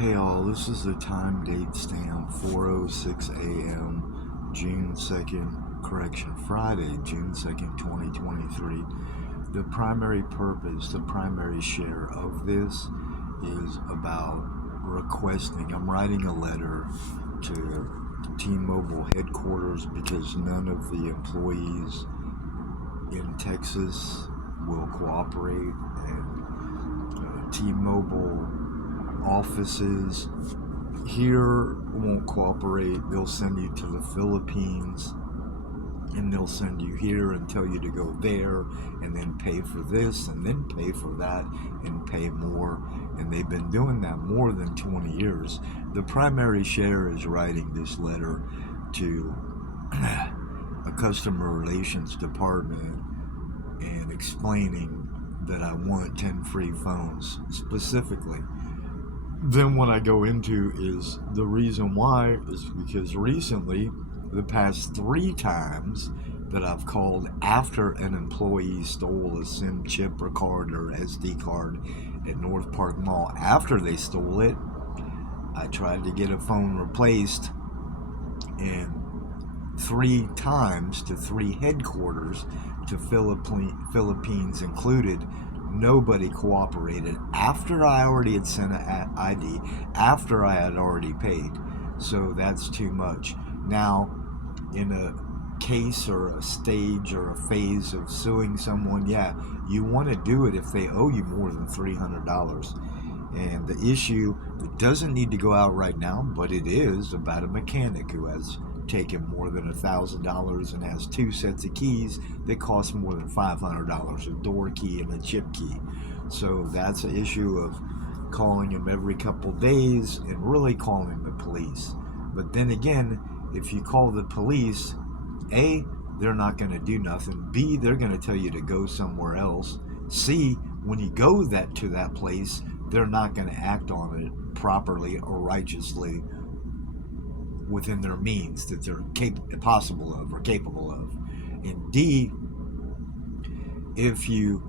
Hey all, this is the time date stamp 4:06 a.m. June 2nd, Friday, June 2nd, 2023. The primary purpose, the primary share of this is about requesting. I'm writing a letter to T-Mobile headquarters because none of the employees in Texas will cooperate, and T-Mobile offices here won't cooperate. They'll send you to the Philippines, and they'll send you here and tell you to go there and then pay for this and then pay for that and pay more. And they've been doing that more than 20 years. The primary share is writing this letter to a customer relations department and explaining that I want 10 free phones specifically. Then what I go into is the reason why is because recently, the past 3 times that I've called after an employee stole a SIM chip or card or SD card at North Park Mall, after they stole it, I tried to get a phone replaced, and 3 times to 3 headquarters to Philippines included, nobody cooperated after I already had sent an ID, after I had already paid. So that's too much. Now, in a case or a stage or a phase of suing someone, yeah, you want to do it if they owe you more than $300. And the issue, it doesn't need to go out right now, but it is about a mechanic who has taken more than $1,000 and has 2 sets of keys that cost more than $500, a door key and a chip key. So that's an issue of calling him every couple days and really calling the police. But then again, if you call the police, A, they're not going to do nothing. B, they're going to tell you to go somewhere else. C, when you go to that place, they're not going to act on it properly or righteously within their means that they're capable of. And D, if you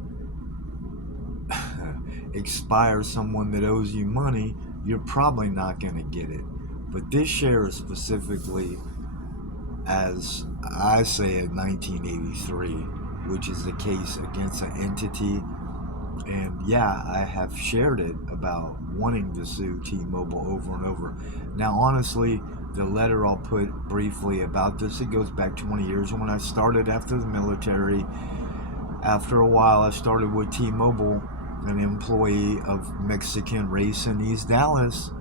expire someone that owes you money, you're probably not going to get it. But this share is specifically, as I say, in 1983, which is the case against an entity. And yeah, I have shared it about wanting to sue T-Mobile over and over. Now, honestly, the letter I'll put briefly about this, it goes back 20 years when I started after the military. After a while, I started with T-Mobile, an employee of Mexican race in East Dallas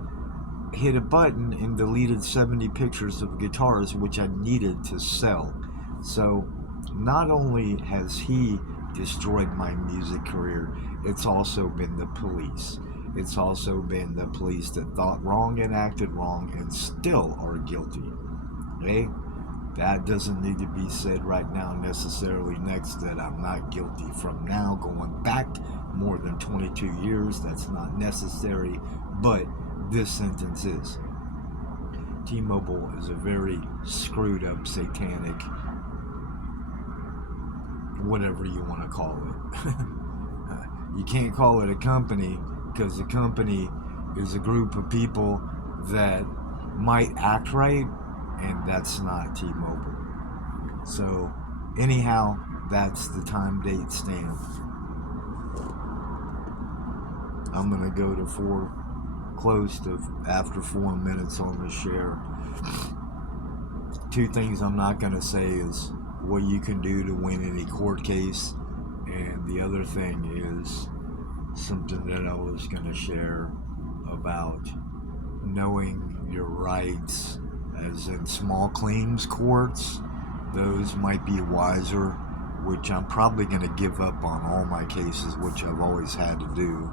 hit a button and deleted 70 pictures of guitars which I needed to sell. So not only has he destroyed my music career, it's also been the police. It's also been the police that thought wrong and acted wrong and still are guilty. Okay? That doesn't need to be said right now necessarily next that I'm not guilty from now going back more than 22 years. That's not necessary, but this sentence is. T-Mobile is a very screwed up, satanic, whatever you want to call it. You can't call it a company because a company is a group of people that might act right, and that's not T-Mobile. So anyhow, that's the time date stamp. I'm going to go to close to after 4 minutes on the share. 2 things I'm not going to say is what you can do to win any court case, and the other thing is something that I was going to share about knowing your rights, as in small claims courts. Those might be wiser, which I'm probably going to give up on all my cases, which I've always had to do.